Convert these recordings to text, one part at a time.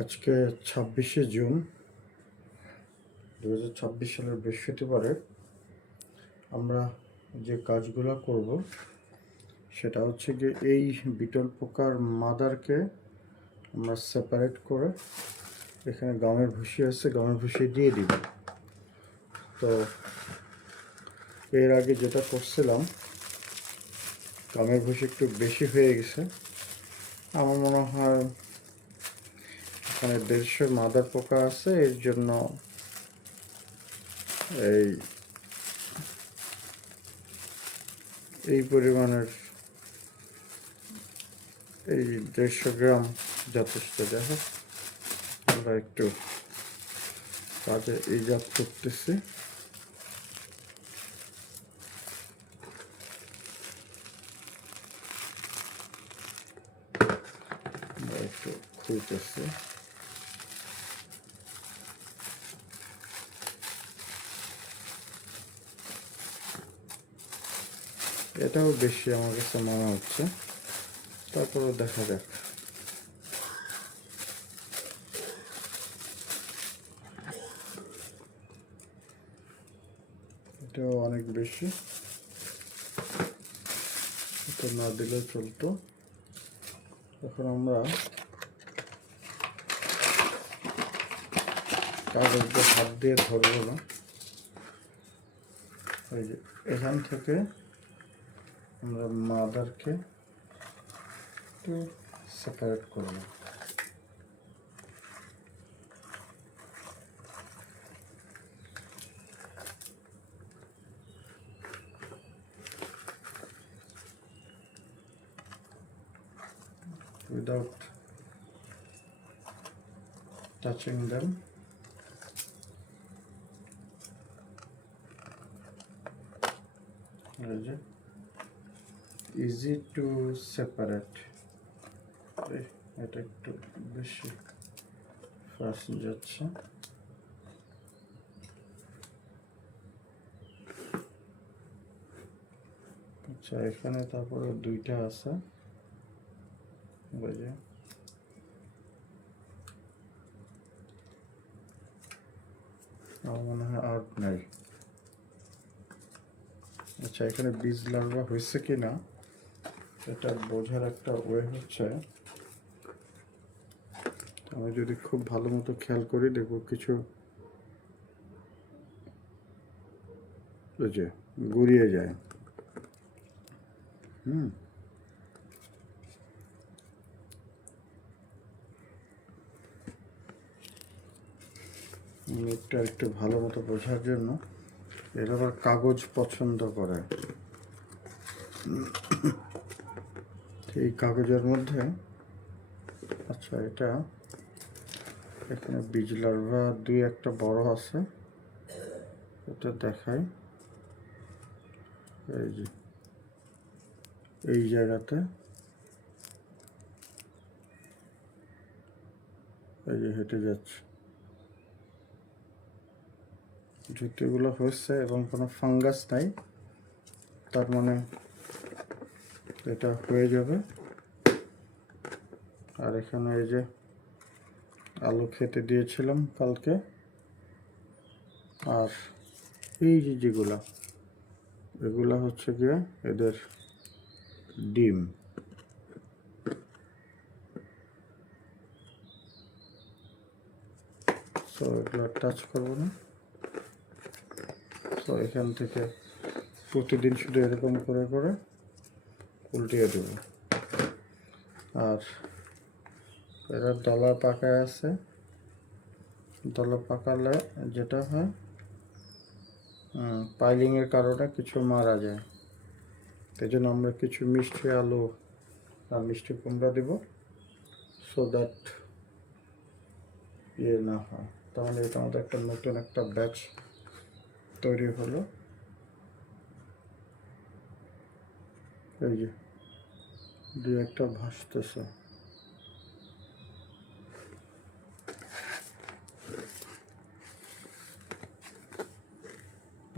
আজকে 26শে জুন 2026 সালের বৃহস্পতিবারে আমরা যে কাজগুলো করব সেটা হচ্ছে যে এই বিটল পোকার মাদারকে আমরা সেপারেট করে এখানে গমের ভুসি আছে, গমের ভুসি দিয়ে দিব। তো এর আগে যেটা করছিলাম, গমের ভুসি একটু বেশি হয়ে গেছে। আমার মনে হয় এখানে 150 মাদার পোকা আছে, এর জন্য এই পরিমাণের এই 150 গ্রাম যথেষ্ট। যাই হোক, আমরা একটু কাজে ইজাত করতেছি। একটু খুলতেছি। এটাও বেশি আমার কাছে মনে হচ্ছে, তারপরে দেখা যাক। এটাও অনেক বেশি, এটা না দিলে চলতো। এখন আমরা কাগজটা হাত দিয়ে ধরবো না, ওই যে এখান থেকে আমরা মাদারকে একটু সেপারেট করবো। without touching them. Easy to separate. এটা একটু বেশি ফাস্ট যাচ্ছে। আচ্ছা, এখানে তারপরে দুইটা আছে, বুঝে আমার মনে হয় আর নাই। আচ্ছা, এখানে বীজ লার্ভা হয়েছে কি না এটা বোঝার একটা ওয়ে হচ্ছে, আমি যদি খুব ভালো মতো খেয়াল করি দেখব কিছু যে গুড়িয়ে যায়। এটা একটু ভালো মতো বোঝার জন্য এরা আবার কাগজ পছন্দ করে। এই কাগজের মধ্যে, আচ্ছা, এটা এখানে বীজ লার্ভা দুই একটা বড় আছে, এটা দেখাই। এই যে এই জায়গাতে এই যে হেঁটে যাচ্ছে, জুতিগুলো হচ্ছে এবং কোনো ফাঙ্গাস নাই, তার মানে এটা হয়ে যাবে। আর এখানে এই যে আলু খেতে দিয়েছিলাম কালকে, আর এই যে যেগুলা, এগুলা হচ্ছে গিয়ে এদের ডিম। তো এগুলো টাচ করবো না। তো এখান থেকে প্রতিদিন শুধু এরকম করে করে উল্টিয়ে দেবো। আর এরা দলা পাকায় আছে, দলা পাকালে যেটা হয়, পাইলিংয়ের কারণে কিছু মারা যায়। এই জন্য আমরা কিছু মিষ্টি আলু আর মিষ্টি কুমড়া দেব, সো দ্যাট ইয়ে না হয়। তাহলে এটা আমাদের একটা নতুন একটা ব্যাচ তৈরি হলো। এই যে দুই একটা ভাসতেছে।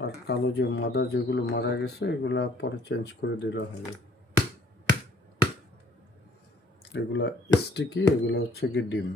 আর কালো যে মাদার যেগুলো মারা গেছে এগুলো পরে চেঞ্জ করে দিলে হবে। এগুলা স্টিকি, এগুলো হচ্ছে কি ডিম।